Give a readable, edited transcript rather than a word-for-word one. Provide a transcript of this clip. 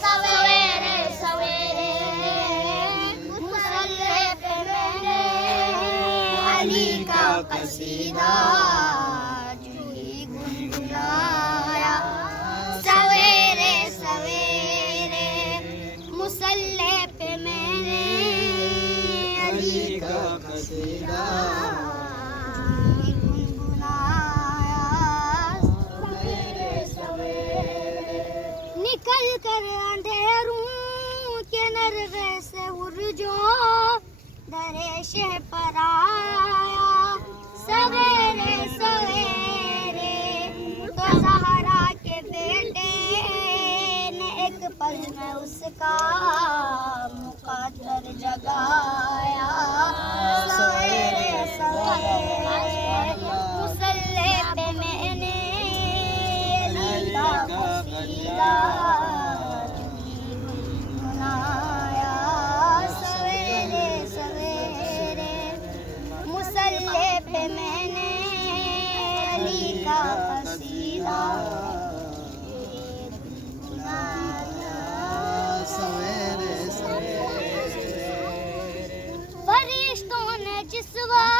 سویرے سویرے مصلی پہ میں نے علی کا قصیدہ گنگنایا. سویرے سویرے مصلی پہ میں نے علی کا قصیدہ گنگنایا. سویرے سویرے نکل کر اندھیروں کے نروے سے ارجوں درے شہ پر آیا. سویرے سویرے تو زہرا کے بیٹے نے ایک پل میں اس کا مقدر جگایا. سویرے سویرے مصلی پہ میں نے علی کا قصیدہ گنگنایا. سویرے سویرے مصلی پہ میں نے علی کا قصیدہ گنگنایا. سویرے سویرے فرشتوں نے جس وقت